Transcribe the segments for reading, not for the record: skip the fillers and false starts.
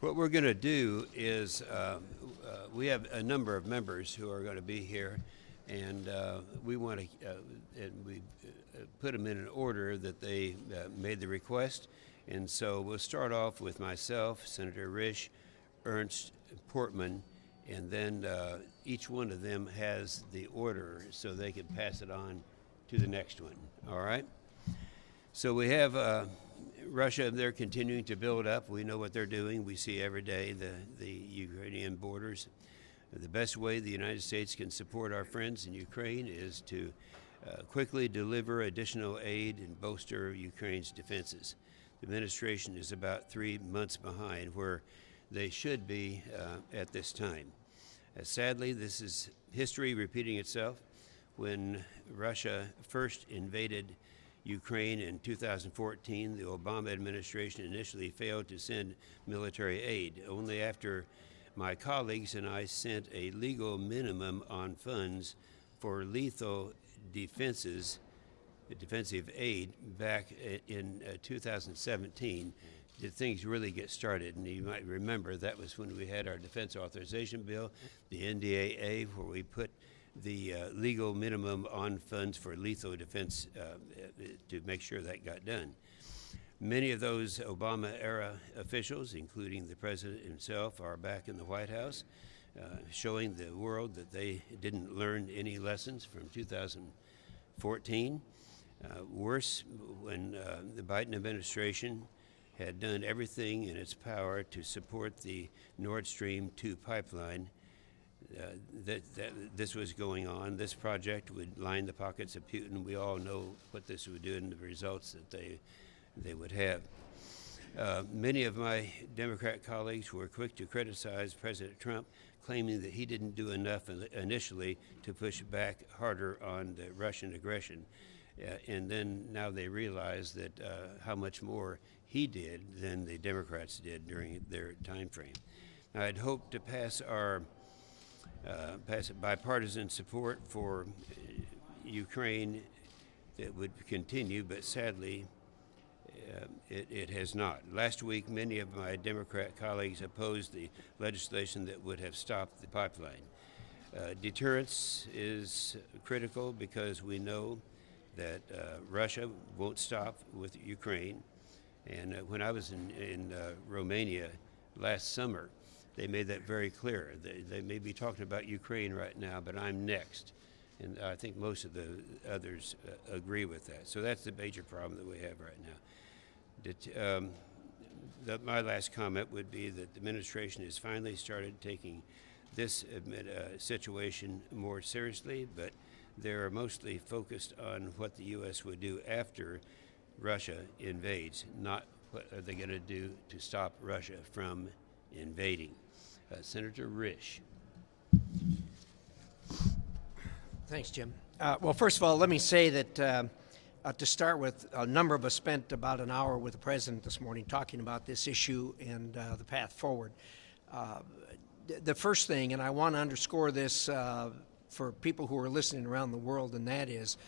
What we're going to do is we have a number of members who are going to be here, and we want to and we put them in an order that they made the request. And so we'll start off with myself, Senator Risch, Ernst, Portman, and then each one of them has the order so they can pass it on to the next one. All right? So we have Russia. They're continuing to build up. We know what they're doing. We see every day the Ukrainian borders. The best way the United States can support our friends in Ukraine is to quickly deliver additional aid and bolster Ukraine's defenses. The administration is about 3 months behind where they should be at this time. Sadly, this is history repeating itself. When Russia first invaded Ukraine in 2014, the Obama administration initially failed to send military aid. Only after my colleagues and I sent a legal minimum on funds for lethal defensive aid back in 2017 did things really get started. And you might remember that was when we had our defense authorization bill, the NDAA, where we put the legal minimum on funds for lethal defense to make sure that got done. Many of those Obama-era officials, including the president himself, are back in the White House, showing the world that they didn't learn any lessons from 2014. Worse, when the Biden administration had done everything in its power to support the Nord Stream 2 pipeline, this was going on. This project would line the pockets of Putin. We all know what this would do and the results that they would have. Many of my Democrat colleagues were quick to criticize President Trump, claiming that he didn't do enough initially to push back harder on the Russian aggression. And then now they realize that how much more he did than the Democrats did during their time frame. Now, I'd hoped to pass bipartisan support for Ukraine that would continue, but sadly, it has not. Last week, many of my Democrat colleagues opposed the legislation that would have stopped the pipeline. Deterrence is critical because we know that Russia won't stop with Ukraine. And when I was in Romania last summer, they made that very clear. They may be talking about Ukraine right now, but I'm next. And I think most of the others agree with that. So that's the major problem that we have right now. My last comment would be that the administration has finally started taking this situation more seriously, but they're mostly focused on what the U.S. would do after Russia invades, not what are they going to do to stop Russia from invading. Senator Risch. Thanks, Jim. Well, first of all, let me say that to start with, a number of us spent about an hour with the President this morning talking about this issue and the path forward. The first thing, and I want to underscore this for people who are listening around the world, and that is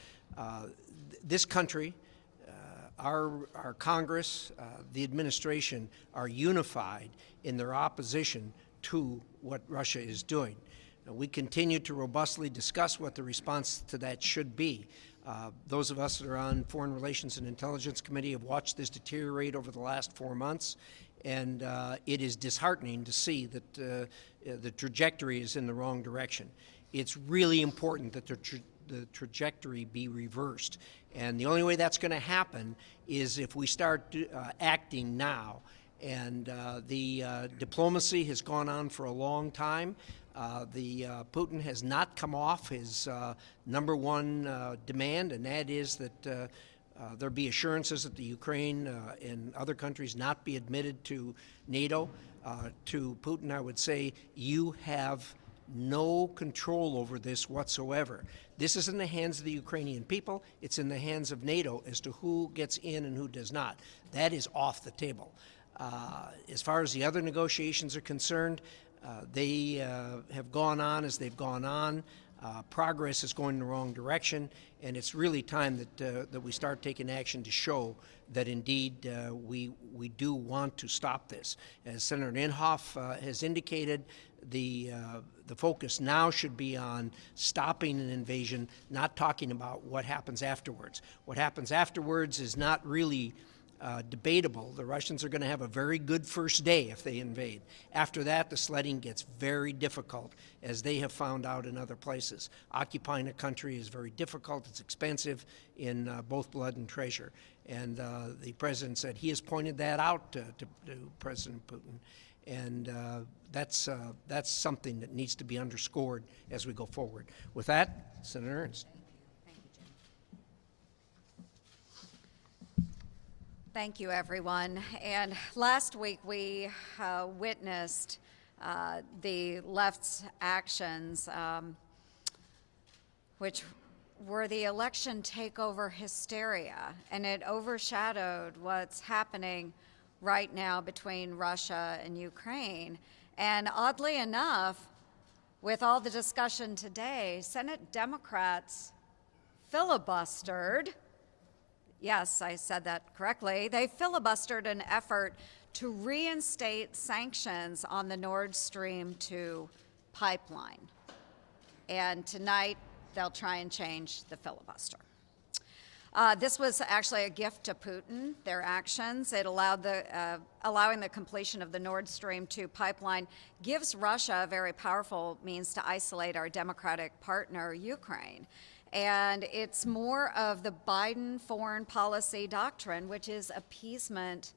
this country, our Congress, the administration are unified in their opposition to what Russia is doing. We continue to robustly discuss what the response to that should be. Those of us that are on Foreign Relations and Intelligence Committee have watched this deteriorate over the last 4 months, and it is disheartening to see that the trajectory is in the wrong direction. It's really important that the trajectory be reversed, and the only way that's going to happen is if we start acting now. And the diplomacy has gone on for a long time. Putin has not come off his number one demand, and that is that there be assurances that the Ukraine and other countries not be admitted to NATO. To Putin, I would say, you have no control over this whatsoever. This is in the hands of the Ukrainian people. It's in the hands of NATO as to who gets in and who does not. That is off the table. As far as the other negotiations are concerned, they have gone on as they've gone on. Progress is going in the wrong direction, and it's really time that we start taking action to show that indeed we do want to stop this. As Senator Inhofe has indicated, the focus now should be on stopping an invasion, not talking about what happens afterwards. What happens afterwards is not really debatable. The Russians are going to have a very good first day if they invade. After that, the sledding gets very difficult, as they have found out in other places. Occupying a country is very difficult. It's expensive in both blood and treasure. And the president said he has pointed that out to President Putin. And that's something that needs to be underscored as we go forward. With that, Senator Ernst. Thank you, everyone. And last week we witnessed the left's actions, which were the election takeover hysteria, and it overshadowed what's happening right now between Russia and Ukraine. And oddly enough, with all the discussion today, Senate Democrats filibustered. Yes, I said that correctly. They filibustered an effort to reinstate sanctions on the Nord Stream 2 pipeline. And tonight, they'll try and change the filibuster. This was actually a gift to Putin, their actions. It allowed allowing the completion of the Nord Stream 2 pipeline gives Russia a very powerful means to isolate our democratic partner, Ukraine. And it's more of the Biden foreign policy doctrine, which is appeasement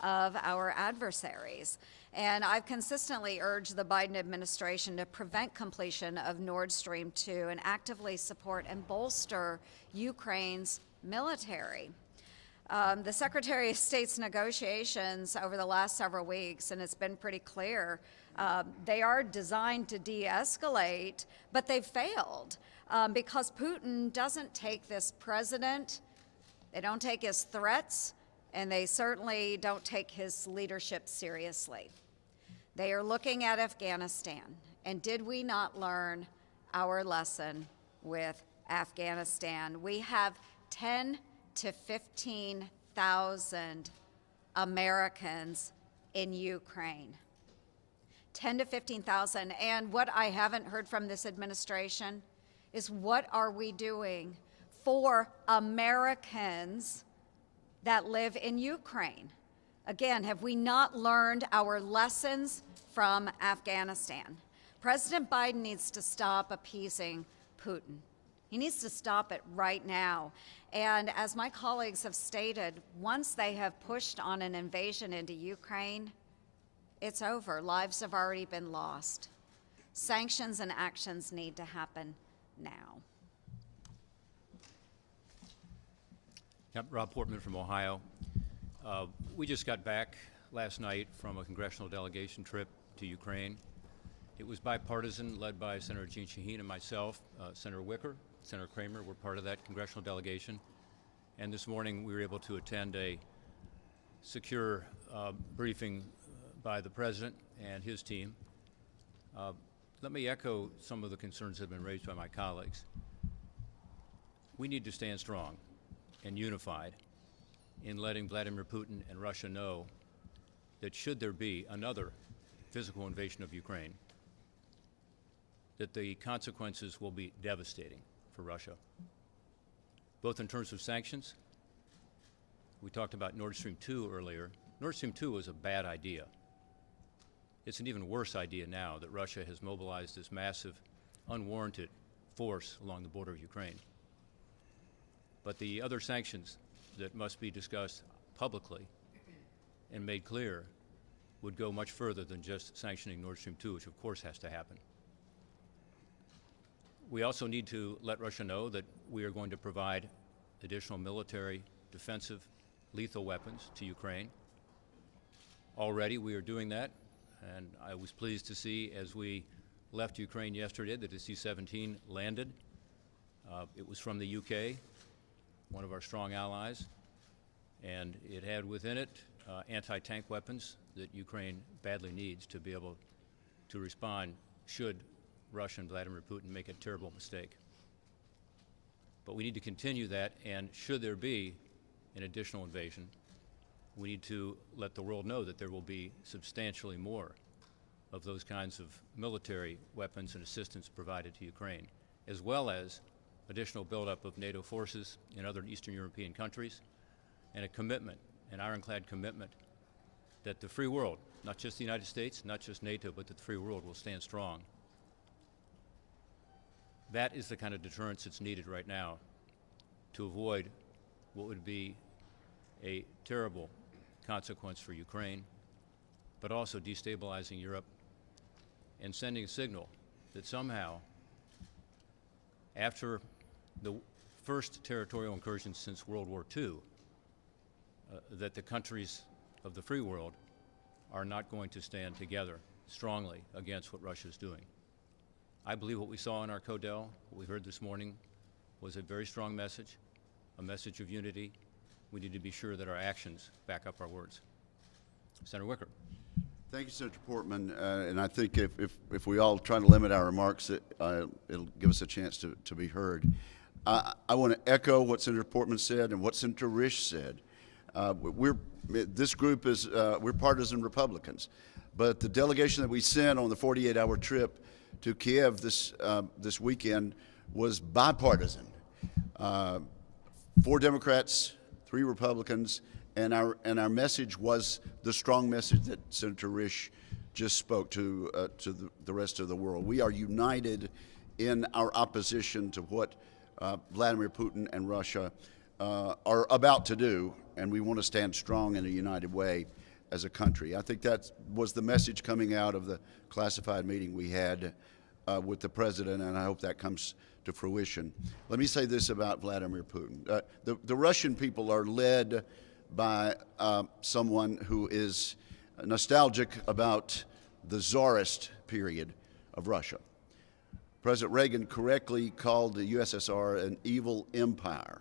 of our adversaries. And I've consistently urged the Biden administration to prevent completion of Nord Stream 2 and actively support and bolster Ukraine's military. The Secretary of State's negotiations over the last several weeks, and it's been pretty clear, they are designed to de-escalate, but they've failed. Because Putin doesn't take this president, they don't take his threats, and they certainly don't take his leadership seriously. They are looking at Afghanistan, and did we not learn our lesson with Afghanistan? We have 10 to 15,000 Americans in Ukraine. 10 to 15,000, and what I haven't heard from this administration is what are we doing for Americans that live in Ukraine? Again, have we not learned our lessons from Afghanistan? President Biden needs to stop appeasing Putin. He needs to stop it right now. And as my colleagues have stated, once they have pushed on an invasion into Ukraine, it's over. Lives have already been lost. Sanctions and actions need to happen now. Yep, Rob Portman from Ohio. We just got back last night from a congressional delegation trip to Ukraine. It was bipartisan, led by Senator Jen Psaki and myself. Senator Wicker, Senator Kramer were part of that congressional delegation. And this morning we were able to attend a secure briefing by the President and his team. Let me echo some of the concerns that have been raised by my colleagues. We need to stand strong and unified in letting Vladimir Putin and Russia know that should there be another physical invasion of Ukraine, that the consequences will be devastating for Russia, both in terms of sanctions. We talked about Nord Stream 2 earlier. Nord Stream 2 was a bad idea. It's an even worse idea now that Russia has mobilized this massive, unwarranted force along the border of Ukraine. But the other sanctions that must be discussed publicly and made clear would go much further than just sanctioning Nord Stream 2, which of course has to happen. We also need to let Russia know that we are going to provide additional military, defensive, lethal weapons to Ukraine. Already we are doing that. And I was pleased to see, as we left Ukraine yesterday, that the C-17 landed. It was from the UK, one of our strong allies, and it had within it anti-tank weapons that Ukraine badly needs to be able to respond should Russia and Vladimir Putin make a terrible mistake. But we need to continue that, and should there be an additional invasion, we need to let the world know that there will be substantially more of those kinds of military weapons and assistance provided to Ukraine, as well as additional buildup of NATO forces in other Eastern European countries, and a commitment, an ironclad commitment, that the free world, not just the United States, not just NATO, but that the free world will stand strong. That is the kind of deterrence that's needed right now to avoid what would be a terrible consequence for Ukraine, but also destabilizing Europe and sending a signal that somehow, after the first territorial incursions since World War II, that the countries of the free world are not going to stand together strongly against what Russia is doing. I believe what we saw in our Codel, what we heard this morning, was a very strong message, a message of unity. We need to be sure that our actions back up our words. Senator Wicker. Thank you, Senator Portman. And I think if we all try to limit our remarks, it'll give us a chance to be heard. I want to echo what Senator Portman said and what Senator Risch said. This group is we're partisan Republicans, but the delegation that we sent on the 48-hour trip to Kiev this weekend was bipartisan. 4 Democrats, 3 Republicans, and our message was the strong message that Senator Risch just spoke to the rest of the world. We are united in our opposition to what Vladimir Putin and Russia are about to do, and we want to stand strong in a united way as a country. I think that was the message coming out of the classified meeting we had with the president, and I hope that comes to fruition. Let me say this about Vladimir Putin. The Russian people are led by someone who is nostalgic about the czarist period of Russia. President Reagan correctly called the USSR an evil empire.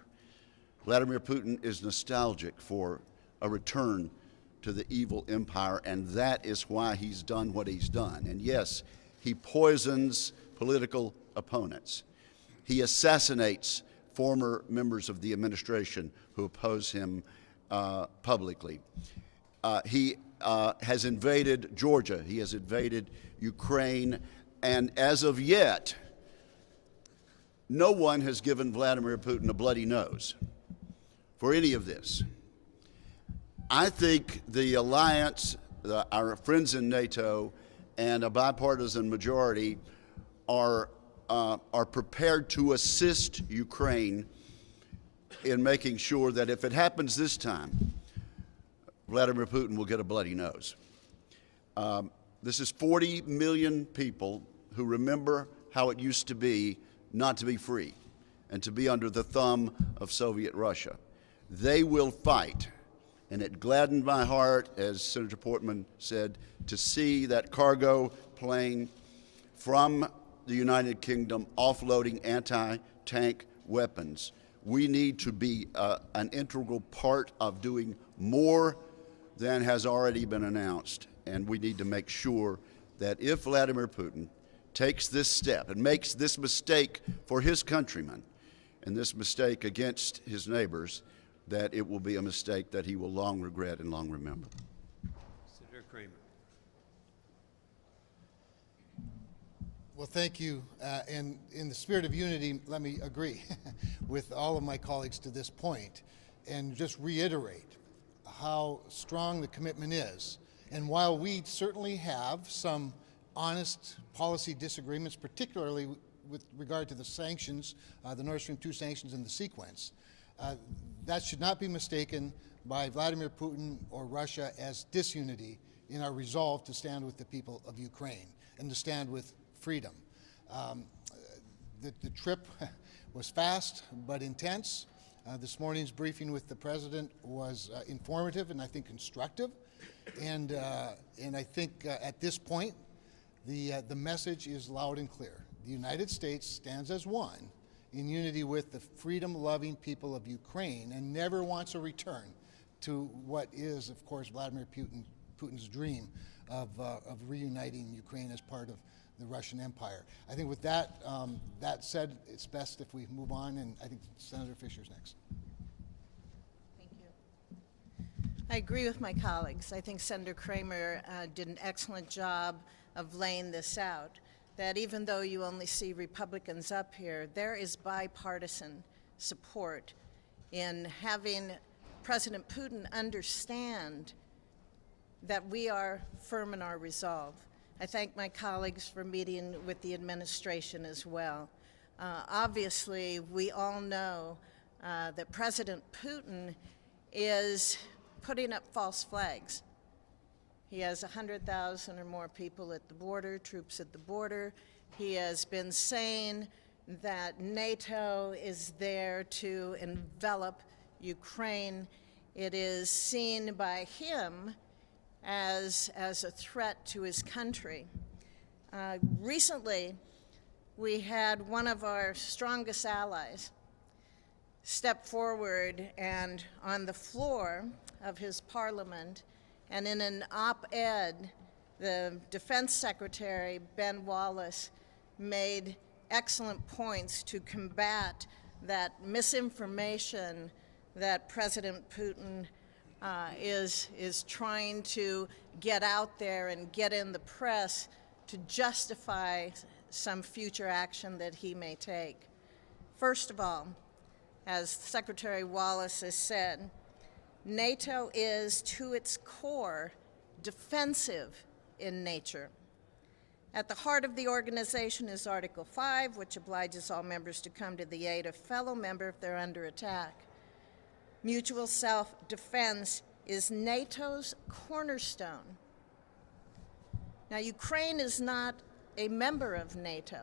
Vladimir Putin is nostalgic for a return to the evil empire, and that is why he's done what he's done. And yes, he poisons political opponents. He assassinates former members of the administration who oppose him publicly. He has invaded Georgia. He has invaded Ukraine. And as of yet, no one has given Vladimir Putin a bloody nose for any of this. I think the alliance, our friends in NATO, and a bipartisan majority are prepared to assist Ukraine in making sure that if it happens this time, Vladimir Putin will get a bloody nose. This is 40 million people who remember how it used to be not to be free and to be under the thumb of Soviet Russia. They will fight, and it gladdened my heart, as Senator Portman said, to see that cargo plane from the United Kingdom offloading anti-tank weapons. We need to be an integral part of doing more than has already been announced, and we need to make sure that if Vladimir Putin takes this step and makes this mistake for his countrymen and this mistake against his neighbors, that it will be a mistake that he will long regret and long remember. Senator Kramer. Well, thank you. And in the spirit of unity, let me agree with all of my colleagues to this point and just reiterate how strong the commitment is. And while we certainly have some honest policy disagreements, particularly with regard to the sanctions, the Nord Stream 2 sanctions and the sequence, that should not be mistaken by Vladimir Putin or Russia as disunity in our resolve to stand with the people of Ukraine and to stand with freedom. The trip was fast but intense. This morning's briefing with the President was informative and I think constructive. And I think at this point, the message is loud and clear. The United States stands as one in unity with the freedom-loving people of Ukraine and never wants a return to what is, of course, Vladimir Putin's dream of reuniting Ukraine as part of the Russian Empire. I think with that, that said, it's best if we move on, and I think Senator Fisher's next. Thank you. I agree with my colleagues. I think Senator Kramer did an excellent job of laying this out, that even though you only see Republicans up here, there is bipartisan support in having President Putin understand that we are firm in our resolve. I thank my colleagues for meeting with the administration as well. Obviously, we all know that President Putin is putting up false flags. He has 100,000 or more people at the border, troops at the border. He has been saying that NATO is there to envelop Ukraine. It is seen by him as a threat to his country. Recently, we had one of our strongest allies step forward and on the floor of his parliament, and in an op-ed, the Defense Secretary, Ben Wallace, made excellent points to combat that misinformation that President Putin is trying to get out there and get in the press to justify some future action that he may take. First of all, as Secretary Wallace has said, NATO is, to its core, defensive in nature. At the heart of the organization is Article 5, which obliges all members to come to the aid of fellow member if they're under attack. Mutual self-defense is NATO's cornerstone. Now, Ukraine is not a member of NATO,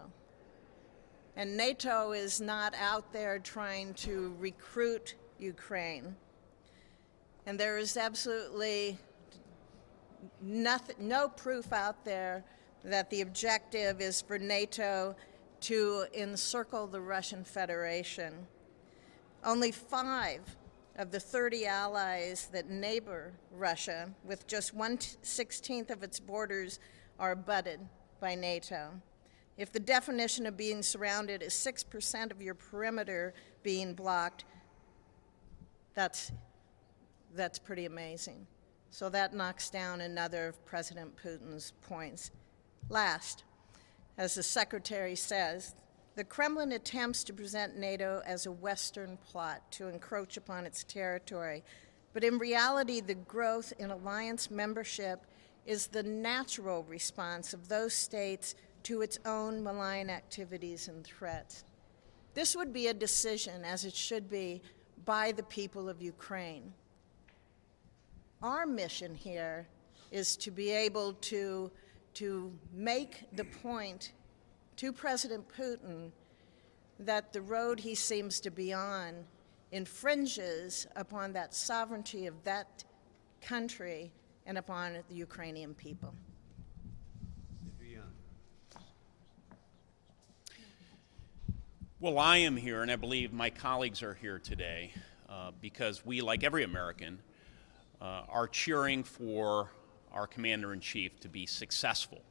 and NATO is not out there trying to recruit Ukraine. And there is absolutely no proof out there that the objective is for NATO to encircle the Russian Federation. Only 5 of the 30 allies that neighbor Russia, with just 1/16 of its borders, are abutted by NATO. If the definition of being surrounded is 6% of your perimeter being blocked, that's pretty amazing. So that knocks down another of President Putin's points. Last, as the Secretary says, the Kremlin attempts to present NATO as a Western plot to encroach upon its territory. But in reality, the growth in alliance membership is the natural response of those states to its own malign activities and threats. This would be a decision, as it should be, by the people of Ukraine. Our mission here is to be able to make the point to President Putin that the road he seems to be on infringes upon that sovereignty of that country and upon the Ukrainian people. Well, I am here, and I believe my colleagues are here today because we, like every American, are cheering for our Commander-in-Chief to be successful,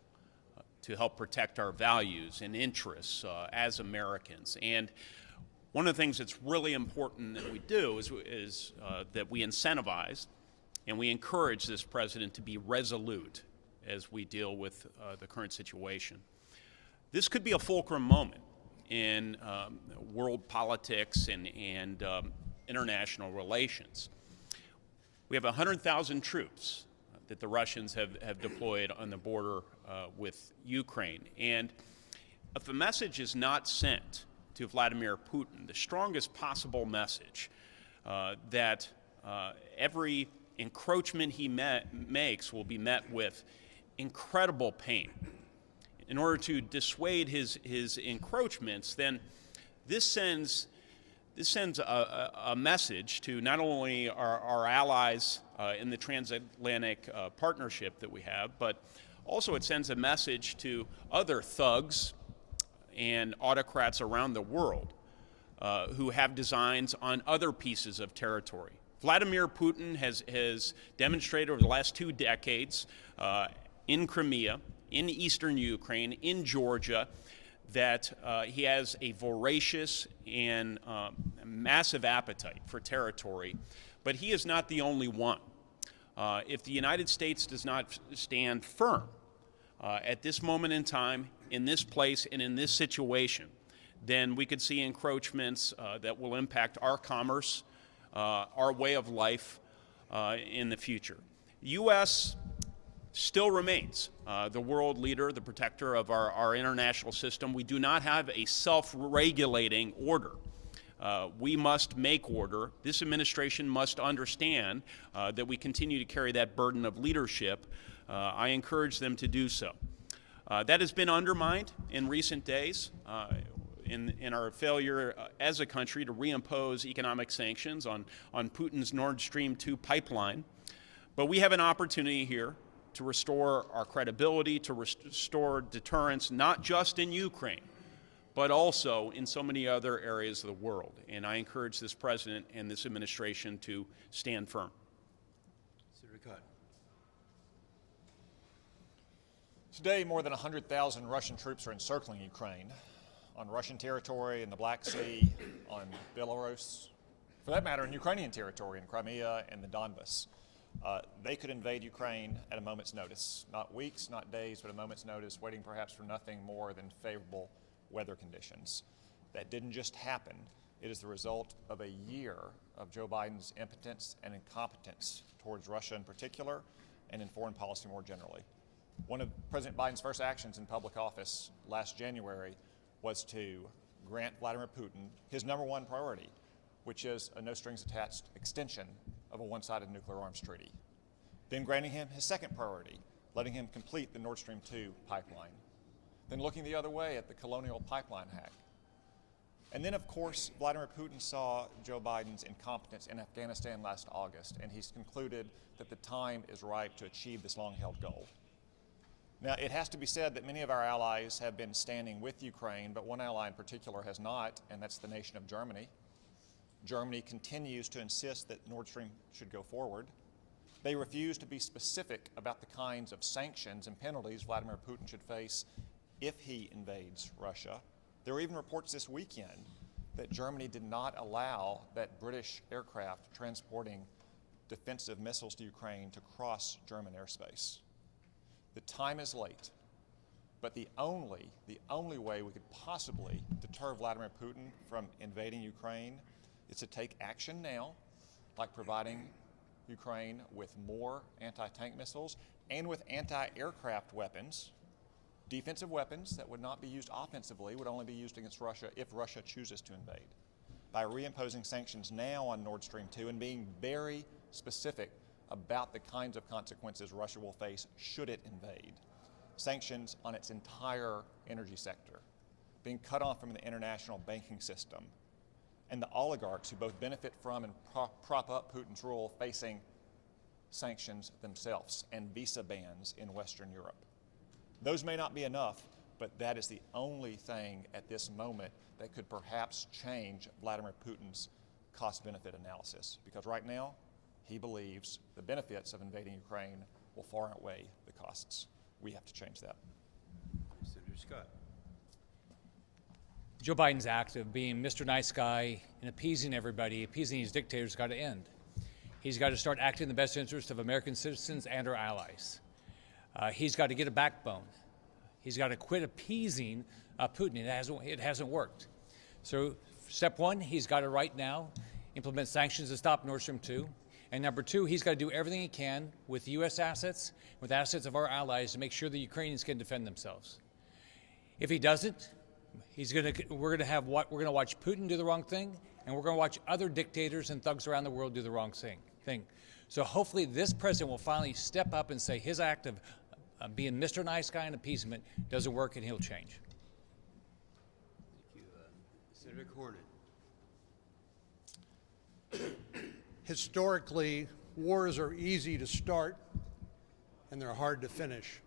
to help protect our values and interests as Americans. And one of the things that's really important that we do is that we incentivize and we encourage this president to be resolute as we deal with the current situation. This could be a fulcrum moment in world politics and international relations. We have 100,000 troops that the Russians have deployed on the border with Ukraine. And if the message is not sent to Vladimir Putin, the strongest possible message that every encroachment he makes will be met with incredible pain. In order to dissuade his encroachments, then this sends a message to not only our allies in the transatlantic partnership that we have, but also it sends a message to other thugs and autocrats around the world who have designs on other pieces of territory. Vladimir Putin has demonstrated over the last 2 decades in Crimea in eastern Ukraine, in Georgia, that he has a voracious and massive appetite for territory, but he is not the only one. If the United States does not stand firm at this moment in time, in this place, and in this situation, then we could see encroachments that will impact our commerce, our way of life in the future. U.S. still remains the world leader, the protector of our international system. We do not have a self-regulating order. We must make order. This administration must understand that we continue to carry that burden of leadership. I encourage them to do so. That has been undermined in recent days in our failure as a country to reimpose economic sanctions on Putin's Nord Stream 2 pipeline. But we have an opportunity here to restore our credibility, to restore deterrence, not just in Ukraine, but also in so many other areas of the world. And I encourage this president and this administration to stand firm. Senator Cott. Today, more than 100,000 Russian troops are encircling Ukraine on Russian territory in the Black Sea, on Belarus, for that matter, in Ukrainian territory in Crimea and the Donbas. They could invade Ukraine at a moment's notice, not weeks, not days, but a moment's notice, waiting perhaps for nothing more than favorable weather conditions. That didn't just happen. It is the result of a year of Joe Biden's impotence and incompetence towards Russia in particular and in foreign policy more generally. One of President Biden's first actions in public office last January was to grant Vladimir Putin his #1 priority, which is a no-strings-attached extension of a one-sided nuclear arms treaty. Then granting him his second priority, letting him complete the Nord Stream 2 pipeline. Then looking the other way at the Colonial Pipeline hack. And then, of course, Vladimir Putin saw Joe Biden's incompetence in Afghanistan last August, and he's concluded that the time is ripe to achieve this long-held goal. Now, it has to be said that many of our allies have been standing with Ukraine, but one ally in particular has not, and that's the nation of Germany. Germany continues to insist that Nord Stream should go forward. They refuse to be specific about the kinds of sanctions and penalties Vladimir Putin should face if he invades Russia. There were even reports this weekend that Germany did not allow that British aircraft transporting defensive missiles to Ukraine to cross German airspace. The time is late, but the only way we could possibly deter Vladimir Putin from invading Ukraine is to take action now, like providing Ukraine with more anti-tank missiles and with anti-aircraft weapons, defensive weapons that would not be used offensively, would only be used against Russia if Russia chooses to invade. By reimposing sanctions now on Nord Stream 2 and being very specific about the kinds of consequences Russia will face should it invade. Sanctions on its entire energy sector, being cut off from the international banking system, and the oligarchs who both benefit from and prop up Putin's rule facing sanctions themselves and visa bans in Western Europe. Those may not be enough, but that is the only thing at this moment that could perhaps change Vladimir Putin's cost-benefit analysis. Because right now, he believes the benefits of invading Ukraine will far outweigh the costs. We have to change that. Senator Scott. Joe Biden's act of being Mr. Nice Guy and appeasing everybody, appeasing his dictators, got to end. He's got to start acting in the best interest of American citizens and our allies. He's got to get a backbone. He's got to quit appeasing Putin. It hasn't worked. So step one, he's got to right now implement sanctions to stop Nord Stream 2. And number two, he's got to do everything he can with U.S. assets, with assets of our allies, to make sure the Ukrainians can defend themselves. If he doesn't, we're going to watch Putin do the wrong thing, and we're going to watch other dictators and thugs around the world do the wrong thing. So hopefully this president will finally step up and say his act of being Mr. Nice Guy and appeasement doesn't work, and he'll change. Thank you. Senator Cornyn. Historically, wars are easy to start and they're hard to finish.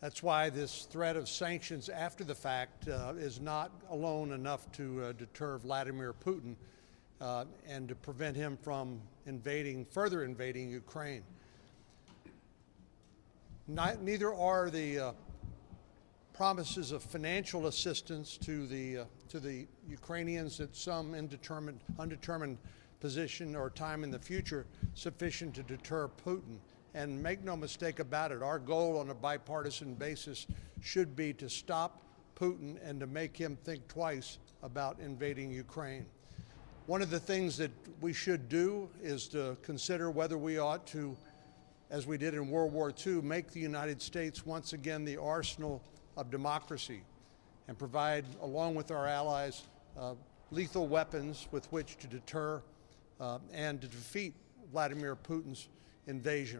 That's why this threat of sanctions after the fact is not alone enough to deter Vladimir Putin and to prevent him from further invading Ukraine. Neither are the promises of financial assistance to the Ukrainians at some undetermined position or time in the future sufficient to deter Putin. And make no mistake about it, our goal on a bipartisan basis should be to stop Putin and to make him think twice about invading Ukraine. One of the things that we should do is to consider whether we ought to, as we did in World War II, make the United States once again the arsenal of democracy and provide, along with our allies, lethal weapons with which to deter and to defeat Vladimir Putin's invasion.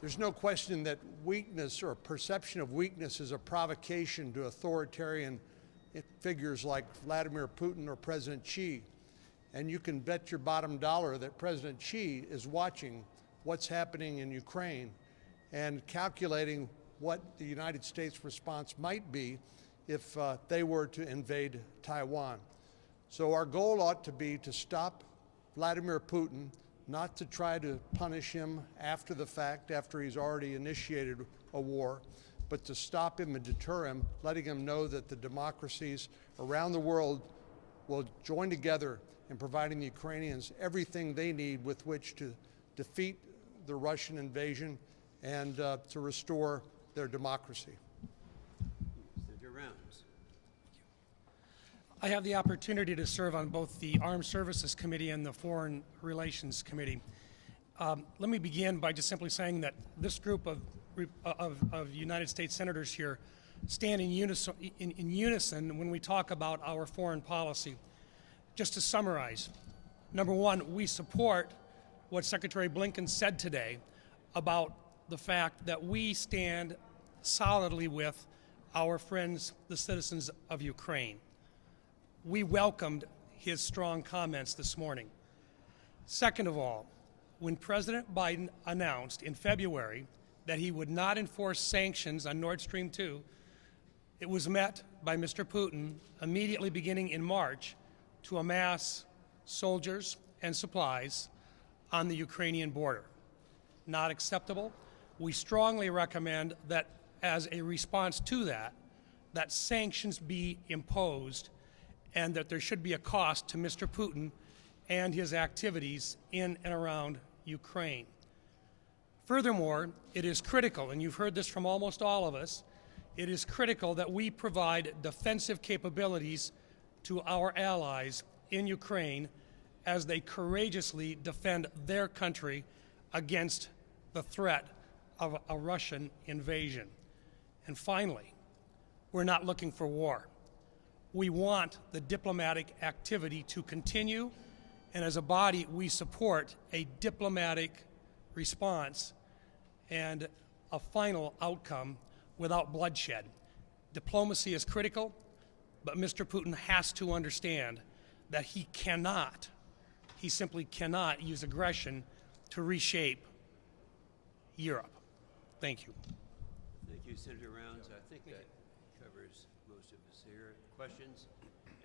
There's no question that weakness or perception of weakness is a provocation to authoritarian figures like Vladimir Putin or President Xi. And you can bet your bottom dollar that President Xi is watching what's happening in Ukraine and calculating what the United States response might be if they were to invade Taiwan. So our goal ought to be to stop Vladimir Putin, not to try to punish him after the fact, after he's already initiated a war, but to stop him and deter him, letting him know that the democracies around the world will join together in providing the Ukrainians everything they need with which to defeat the Russian invasion and to restore their democracy. Senator Rounds. I have the opportunity to serve on both the Armed Services Committee and the Foreign Relations Committee. Let me begin by just simply saying that this group of United States senators here stand in unison when we talk about our foreign policy. Just to summarize, number one, we support what Secretary Blinken said today about the fact that we stand solidly with our friends, the citizens of Ukraine. We welcomed his strong comments this morning. Second of all, when President Biden announced in February that he would not enforce sanctions on Nord Stream 2, it was met by Mr. Putin immediately beginning in March to amass soldiers and supplies on the Ukrainian border. Not acceptable. We strongly recommend that as a response to that, that sanctions be imposed and that there should be a cost to Mr. Putin and his activities in and around Ukraine. Furthermore, it is critical, and you've heard this from almost all of us, it is critical that we provide defensive capabilities to our allies in Ukraine as they courageously defend their country against the threat of a Russian invasion. And finally, we're not looking for war. We want the diplomatic activity to continue, and as a body, we support a diplomatic response and a final outcome without bloodshed. Diplomacy is critical, but Mr. Putin has to understand that he simply cannot use aggression to reshape Europe. Thank you. Thank you, Senator Rounds. I think that covers most of us here. Questions?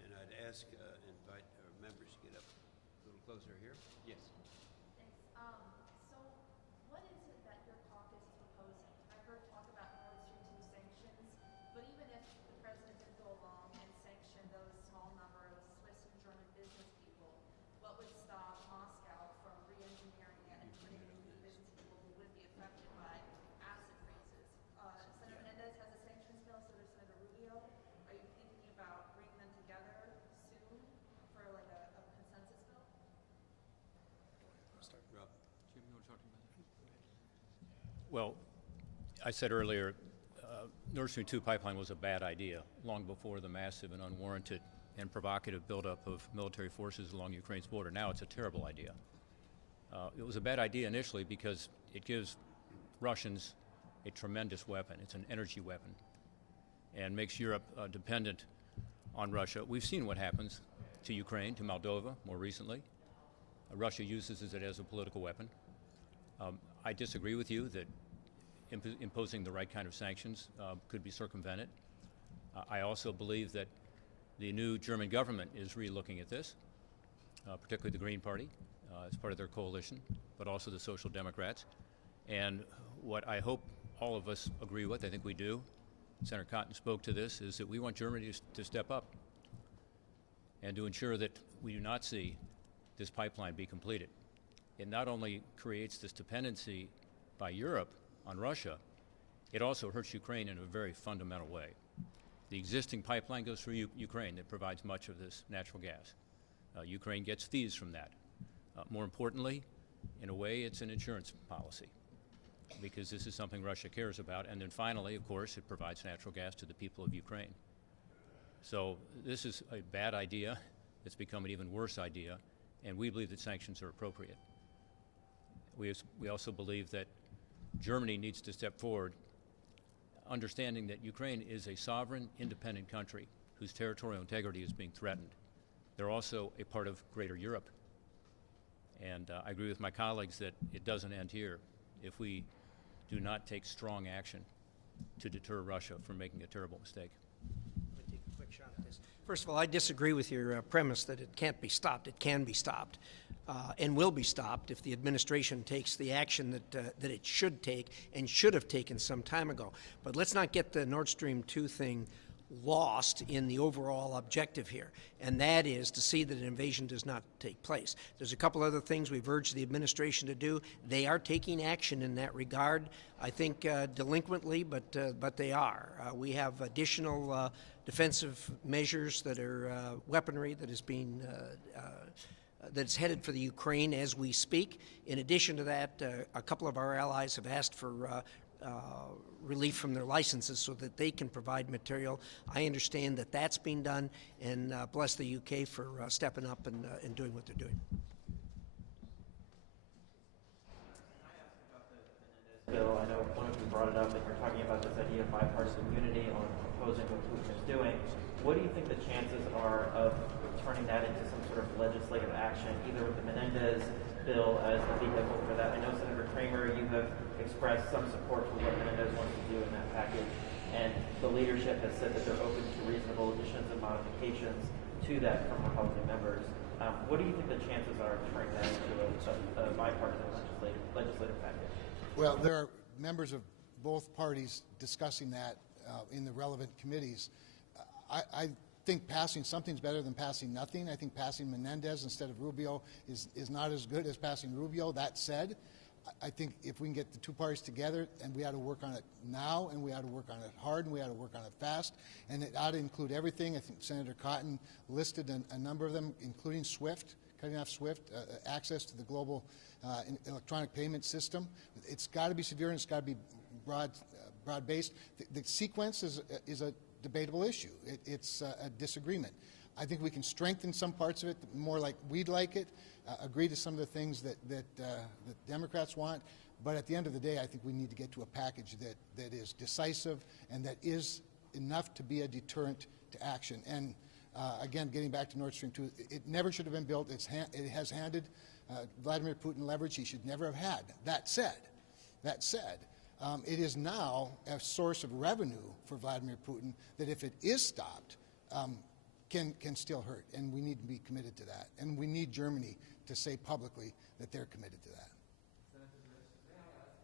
And I'd ask, invite our members to get up a little closer here. Yes. Thanks. So what is it that your caucus is proposing? I've heard talk about Nord Stream 2 sanctions, but even if the president did go along and sanction those small number of Swiss and German business people, what would stop Moscow from re-engineering it and putting in new business people who would be affected by acid freezes? Senator Menendez has a sanctions bill, so does Senator Rubio. Are you thinking about bringing them together soon for like a consensus bill? Rob. Jim, you want to talk to me about that? Well, I said earlier, Nord Stream 2 pipeline was a bad idea long before the massive and unwarranted and provocative buildup of military forces along Ukraine's border. Now it's a terrible idea. It was a bad idea initially because it gives Russians a tremendous weapon. It's an energy weapon and makes Europe dependent on Russia. We've seen what happens to Ukraine, to Moldova more recently. Russia uses it as a political weapon. I disagree with you that imposing the right kind of sanctions could be circumvented. I also believe that the new German government is re-looking at this, particularly the Green Party as part of their coalition, but also the Social Democrats. And what I hope all of us agree with, I think we do, Senator Cotton spoke to this, is that we want Germany to step up and to ensure that we do not see this pipeline be completed. It not only creates this dependency by Europe on Russia, it also hurts Ukraine in a very fundamental way. The existing pipeline goes through Ukraine that provides much of this natural gas. Ukraine gets fees from that. More importantly, in a way, it's an insurance policy, because this is something Russia cares about. And then finally, of course, it provides natural gas to the people of Ukraine. So this is a bad idea. It's become an even worse idea, and we believe that sanctions are appropriate. We also believe that Germany needs to step forward, understanding that Ukraine is a sovereign, independent country whose territorial integrity is being threatened. They're also a part of greater Europe. And I agree with my colleagues that it doesn't end here if we do not take strong action to deter Russia from making a terrible mistake. Let me take a quick shot at this. First of all, I disagree with your premise that it can't be stopped. It can be stopped and will be stopped if the administration takes the action that it should take and should have taken some time ago. But let's not get the Nord Stream 2 thing lost in the overall objective here, and that is to see that an invasion does not take place. There's a couple other things we've urged the administration to do. They are taking action in that regard, I think delinquently, but they are. We have additional defensive measures that are weaponry that is being that's headed for the Ukraine as we speak. In addition to that, a couple of our allies have asked for relief from their licenses so that they can provide material. I understand that that's being done, and bless the UK for stepping up and doing what they're doing. Bill, I know one of you brought it up, and you're talking about this idea of bipartisan unity on opposing what Putin is doing. What do you think the chances are of turning that into some sort of legislative action, either with the Menendez bill as a vehicle for that? I know, Senator Kramer, you have expressed some support for what Menendez wants to do in that package, and the leadership has said that they're open to reasonable additions and modifications to that from Republican members. What do you think the chances are of turning that into a bipartisan legislative package? Well, there are members of both parties discussing that in the relevant committees. I think passing something's better than passing nothing. I think passing Menendez instead of Rubio is not as good as passing Rubio. That said, I think if we can get the two parties together, and we ought to work on it now, and we ought to work on it hard, and we ought to work on it fast, and it ought to include everything. I think Senator Cotton listed a number of them, including SWIFT, cutting off SWIFT, access to the global electronic payment system. It's got to be severe, and it's got to be broad-based. The sequence is a debatable issue. It's a disagreement. I think we can strengthen some parts of it more like we'd like it, agree to some of the things that Democrats want, but at the end of the day, I think we need to get to a package that is decisive and that is enough to be a deterrent to action. And again, getting back to Nord Stream 2, it never should have been built. It has handed Vladimir Putin leverage he should never have had. That said, it is now a source of revenue for Vladimir Putin that if it is stopped, can still hurt, and we need to be committed to that. And we need Germany to say publicly that they're committed to that.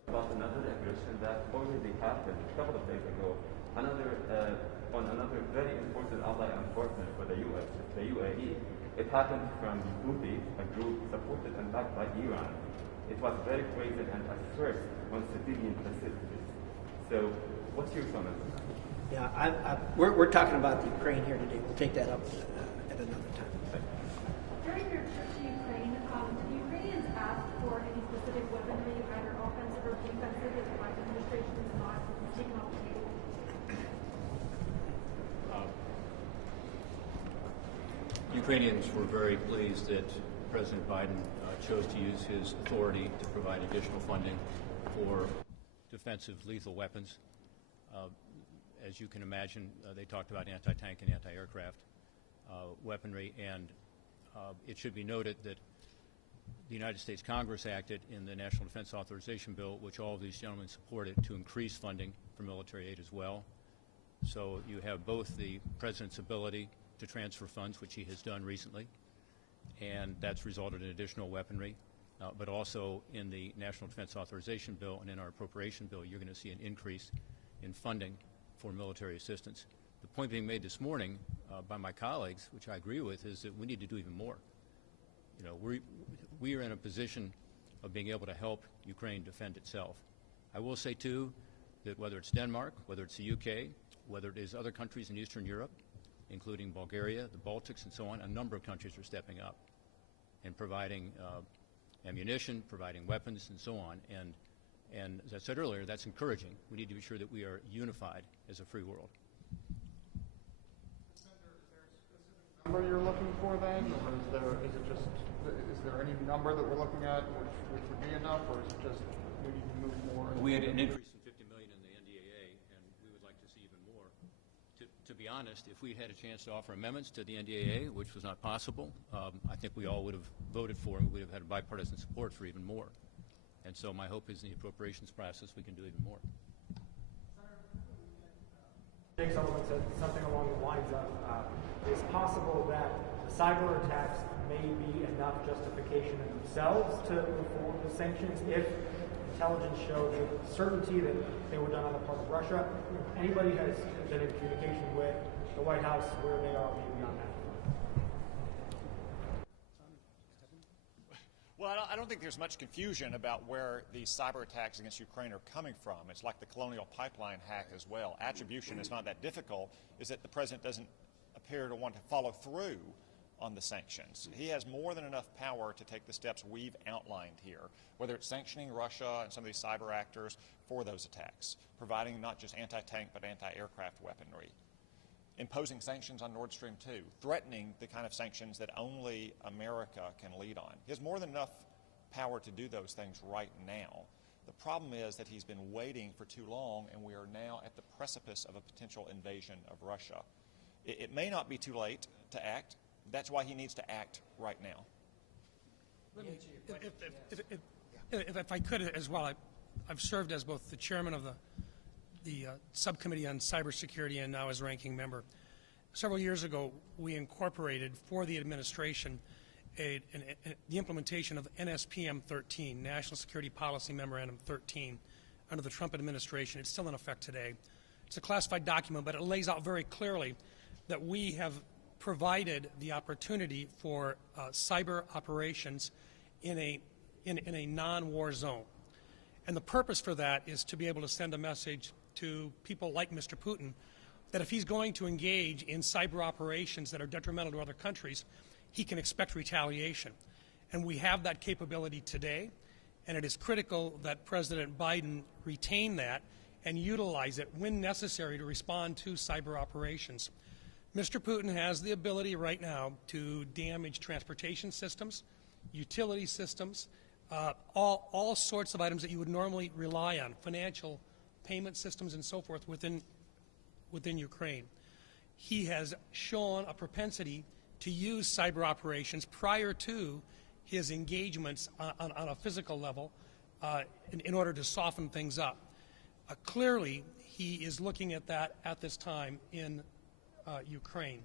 About another aggression that already happened a couple of days ago, on another very important ally and partner for the U.S., the UAE. It happened from Houthi, a group supported and backed by Iran. It was very brazen and asserts on civilian facilities. So, what's your comment on that? Yeah, we're talking about the Ukraine here today. We'll take that up at another time. During your trip to Ukraine, did the Ukrainians ask for any specific weaponry, either offensive or defensive, that the Biden administration has not taken off the table? Ukrainians were very pleased that President Biden chose to use his authority to provide additional funding for defensive lethal weapons. As you can imagine, they talked about anti-tank and anti-aircraft weaponry, and it should be noted that the United States Congress acted in the National Defense Authorization Bill, which all of these gentlemen supported, to increase funding for military aid as well. So you have both the President's ability to transfer funds, which he has done recently, and that's resulted in additional weaponry. but also in the National Defense Authorization Bill and in our appropriation bill, you're going to see an increase in funding for military assistance. The point being made this morning by my colleagues, which I agree with, is that we need to do even more. You know, we are in a position of being able to help Ukraine defend itself. I will say, too, that whether it's Denmark, whether it's the UK, whether it is other countries in Eastern Europe, including Bulgaria, the Baltics, and so on, a number of countries are stepping up and providing ammunition, providing weapons, and so on. And as I said earlier, that's encouraging. We need to be sure that we are unified as a free world. Number you're looking for then, or is there any number that we're looking at which would be enough, or is it just we need to move more? We had an increase in $50 million in the NDAA, and we would like to see even more. To be honest, if we had a chance to offer amendments to the NDAA, which was not possible, I think we all would have voted for and we would have had bipartisan support for even more. And so my hope is in the appropriations process we can do even more. Jake Sullivan said something along the lines of, it's possible that the cyber attacks may be enough justification in themselves to reform the sanctions if intelligence shows with certainty that they were done on the part of Russia. If anybody has been in communication with the White House, where they are maybe on that. Well, I don't think there's much confusion about where these cyber attacks against Ukraine are coming from. It's like the Colonial Pipeline hack as well. Attribution is not that difficult, is that the president doesn't appear to want to follow through on the sanctions. He has more than enough power to take the steps we've outlined here, whether it's sanctioning Russia and some of these cyber actors for those attacks, providing not just anti-tank but anti-aircraft weaponry, imposing sanctions on Nord Stream 2, threatening the kind of sanctions that only America can lead on. He has more than enough power to do those things right now. The problem is that he's been waiting for too long, and we are now at the precipice of a potential invasion of Russia. It may not be too late to act. That's why he needs to act right now. If I could as well, I've served as both the chairman of the subcommittee on cybersecurity and now as ranking member. Several years ago, we incorporated for the administration the implementation of NSPM 13, National Security Policy Memorandum 13, under the Trump administration. It's still in effect today. It's a classified document, but it lays out very clearly that we have provided the opportunity for cyber operations in a non-war zone. And the purpose for that is to be able to send a message to people like Mr. Putin that if he's going to engage in cyber operations that are detrimental to other countries, he can expect retaliation. And we have that capability today, and it is critical that President Biden retain that and utilize it when necessary to respond to cyber operations. Mr. Putin has the ability right now to damage transportation systems, utility systems, all sorts of items that you would normally rely on, financial payment systems and so forth within Ukraine. He has shown a propensity to use cyber operations prior to his engagements on a physical level in order to soften things up. Clearly, he is looking at that at this time in Ukraine.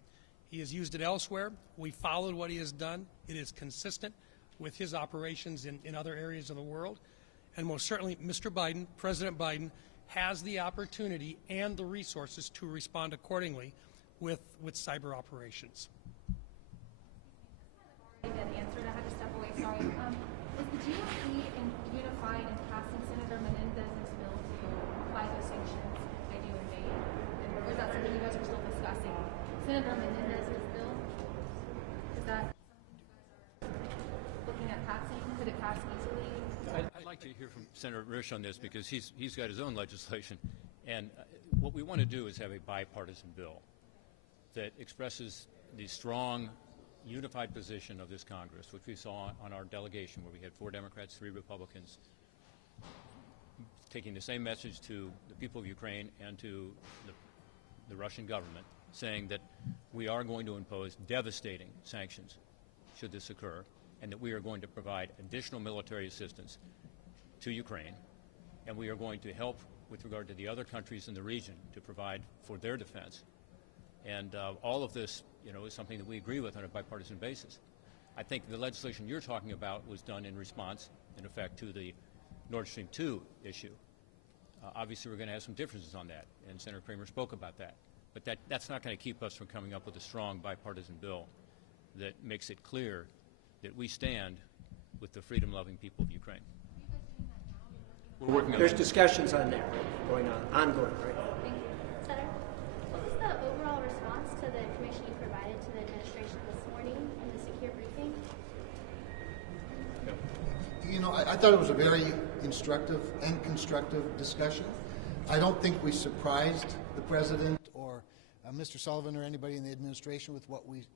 He has used it elsewhere. We followed what he has done. It is consistent with his operations in other areas of the world. And most certainly, Mr. Biden, President Biden, has the opportunity and the resources to respond accordingly with cyber operations. Been answered. I had to step away. Sorry. Is the GOP unified in passing Senator Menendez's bill to apply those sanctions if they do invade? Or is that something you guys are still discussing? Senator Menendez's bill, is that something you guys are looking at passing? Could it pass easily? I'd like to hear from Senator Risch on this because he's got his own legislation. And what we want to do is have a bipartisan bill that expresses the strong, unified position of this Congress, which we saw on our delegation where we had 4 Democrats, 3 Republicans, taking the same message to the people of Ukraine and to the Russian government, saying that we are going to impose devastating sanctions should this occur, and that we are going to provide additional military assistance to Ukraine, and we are going to help with regard to the other countries in the region to provide for their defense. And all of this, is something that we agree with on a bipartisan basis. I think the legislation you're talking about was done in response, in effect, to the Nord Stream 2 issue. Obviously, we're going to have some differences on that, and Senator Kramer spoke about that. But that's not going to keep us from coming up with a strong bipartisan bill that makes it clear that we stand with the freedom-loving people of Ukraine. We're working on There's discussions on that going on, ongoing right now. Thank you. Senator, what was the overall response to the information you provided to the administration this morning in the secure briefing? You know, I thought it was a very instructive and constructive discussion. I don't think we surprised the president or Mr. Sullivan or anybody in the administration with what we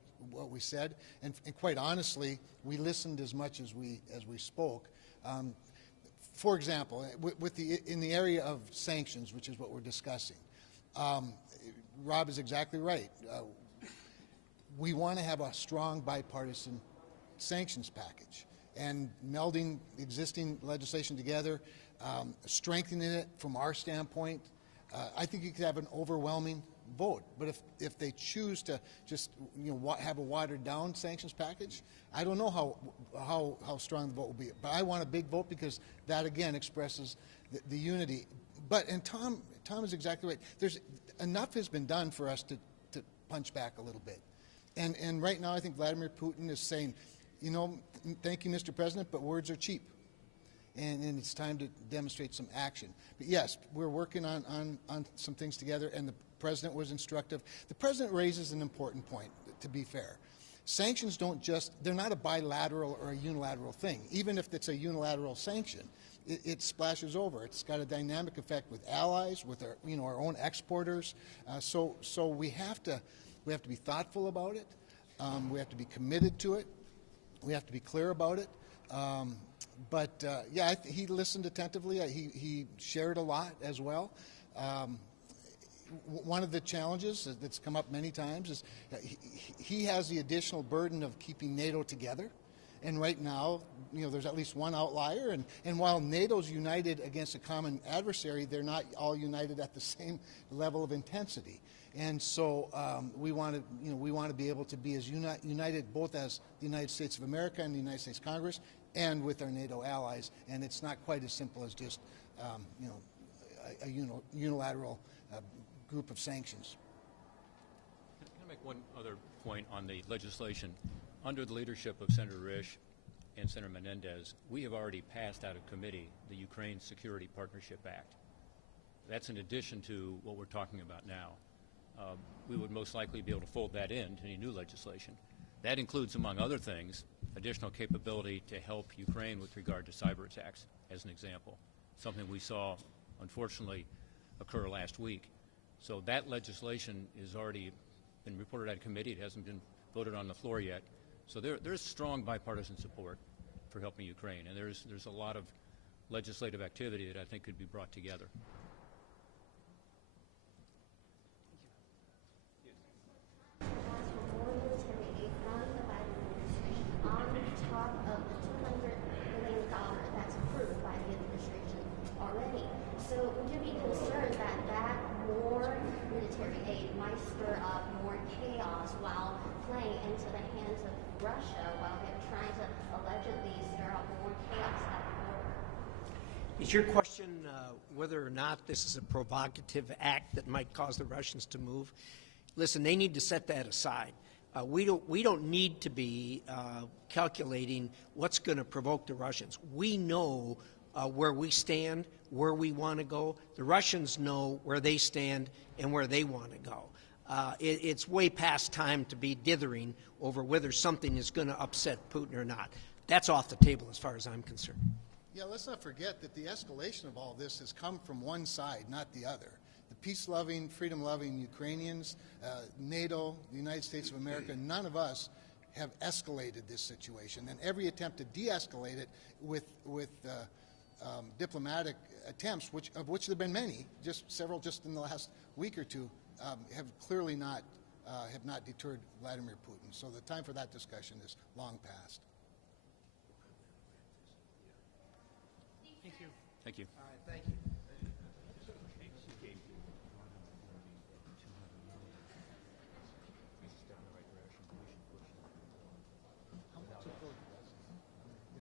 said, and quite honestly, we listened as much as we spoke. For example, in the area of sanctions, which is what we're discussing, Rob is exactly right. We want to have a strong bipartisan sanctions package, and melding existing legislation together, strengthening it from our standpoint. I think you could have an overwhelming vote, but if they choose to just have a watered down sanctions package, I don't know how strong the vote will be. But I want a big vote because that again expresses the unity. And Tom is exactly right. Enough has been done for us to punch back a little bit, and right now I think Vladimir Putin is saying, thank you, Mr. President, but words are cheap. And it's time to demonstrate some action. But yes, we're working on some things together, and the president was instructive. The president raises an important point, to be fair. Sanctions they're not a bilateral or a unilateral thing. Even if it's a unilateral sanction, it splashes over. It's got a dynamic effect with allies, with our own exporters. So we have to be thoughtful about it. We have to be committed to it. We have to be clear about it. He listened attentively. He shared a lot as well. One of the challenges that's come up many times is he has the additional burden of keeping NATO together. And right now, there's at least one outlier. And while NATO's united against a common adversary, they're not all united at the same level of intensity. And so we want to be able to be as united both as the United States of America and the United States Congress and with our NATO allies. And it's not quite as simple as just a unilateral group of sanctions. Can I make one other point on the legislation? Under the leadership of Senator Risch and Senator Menendez, we have already passed out of committee the Ukraine Security Partnership Act. That's in addition to what we're talking about now. We would most likely be able to fold that into any new legislation. That includes, among other things, additional capability to help Ukraine with regard to cyber attacks, as an example, something we saw, unfortunately, occur last week. So that legislation has already been reported at committee. It hasn't been voted on the floor yet. So there's strong bipartisan support for helping Ukraine, and there's a lot of legislative activity that I think could be brought together. Is your question whether or not this is a provocative act that might cause the Russians to move? Listen, they need to set that aside. We don't need to be calculating what's going to provoke the Russians. We know where we stand, where we want to go. The Russians know where they stand and where they want to go. It's way past time to be dithering over whether something is going to upset Putin or not. That's off the table as far as I'm concerned. Yeah, let's not forget that the escalation of all this has come from one side, not the other. The peace-loving, freedom-loving Ukrainians, NATO, the United States of America, none of us have escalated this situation. And every attempt to de-escalate it with diplomatic attempts, of which there have been many, several just in the last week or two, have clearly not deterred Vladimir Putin. So the time for that discussion is long past. Thank you. Thank you. All right, thank you.